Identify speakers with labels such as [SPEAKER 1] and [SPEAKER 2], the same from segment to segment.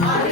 [SPEAKER 1] Amen.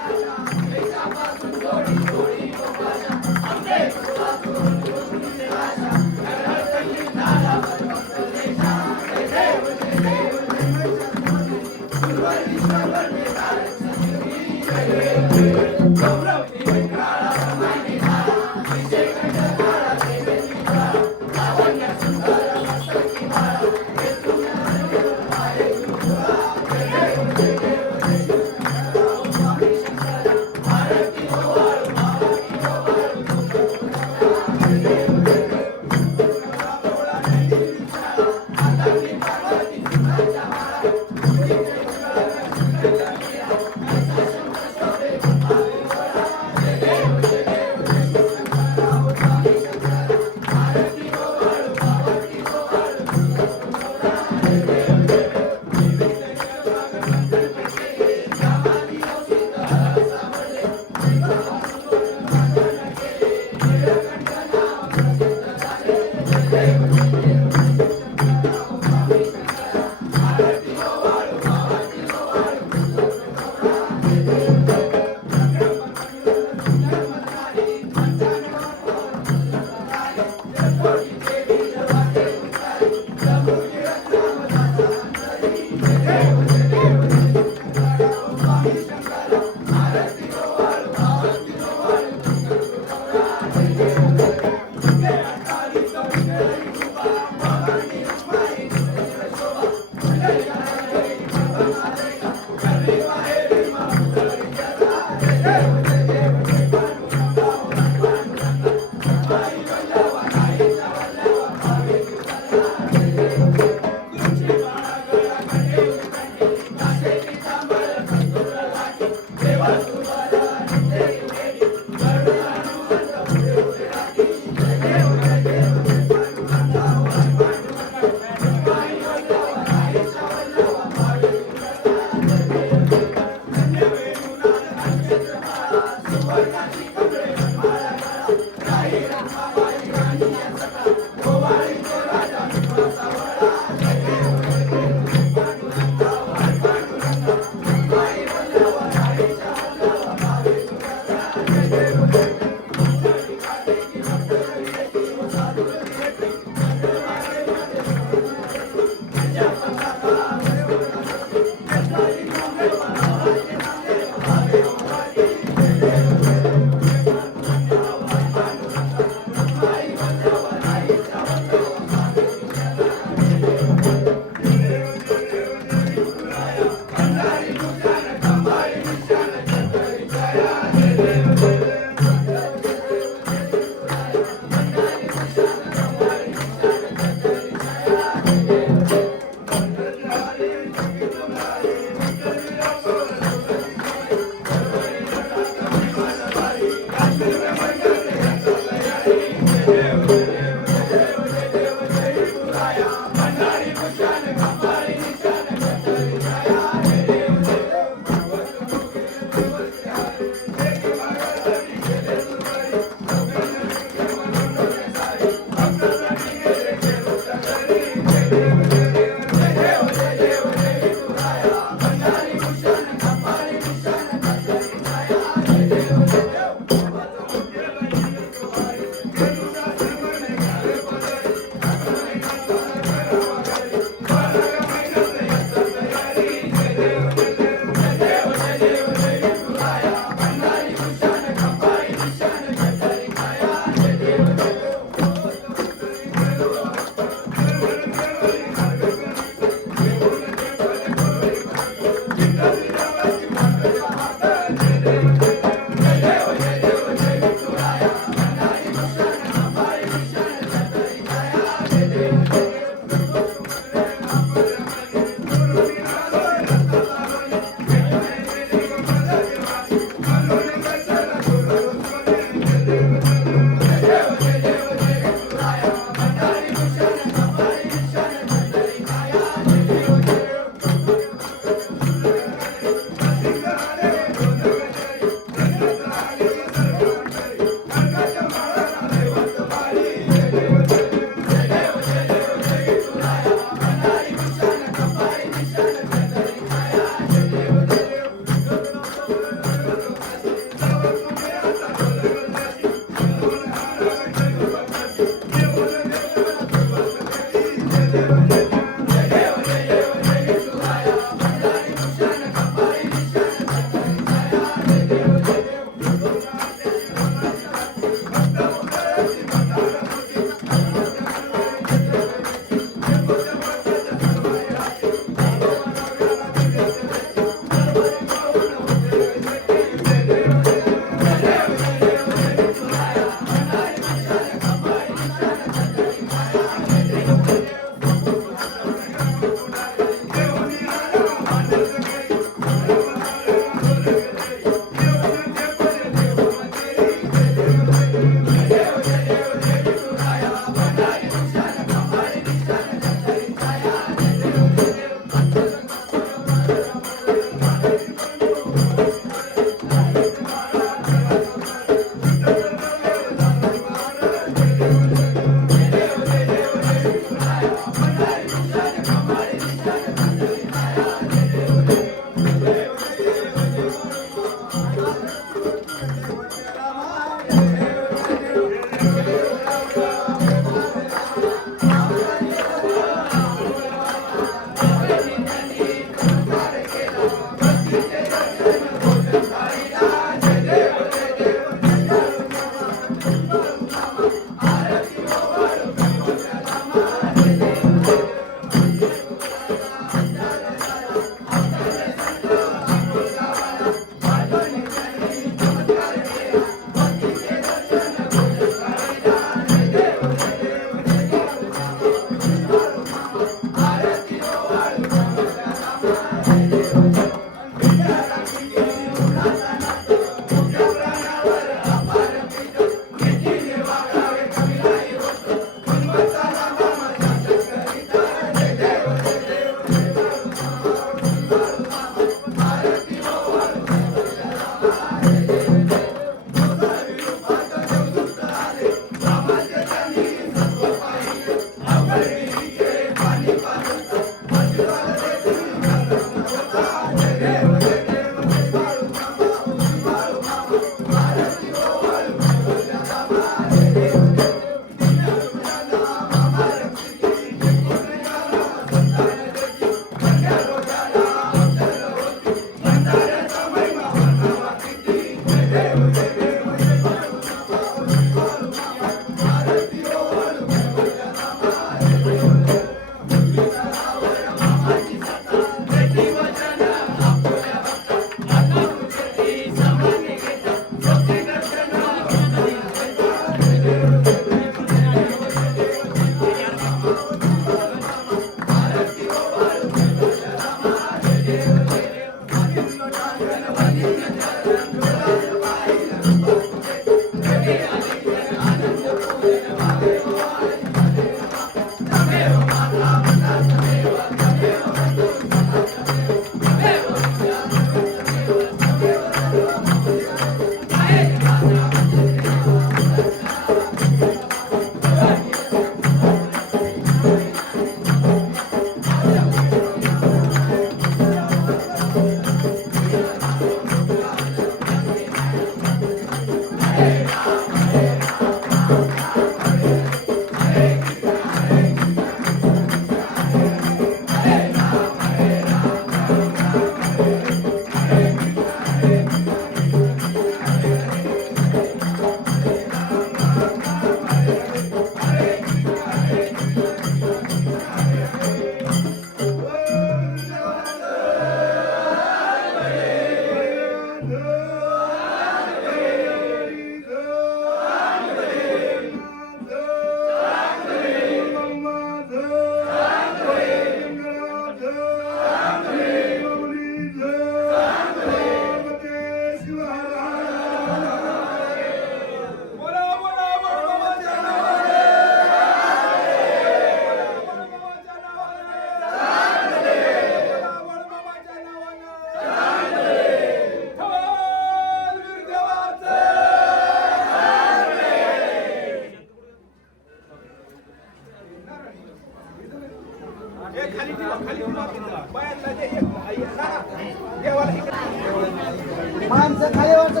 [SPEAKER 1] माणसं खाली वाटतं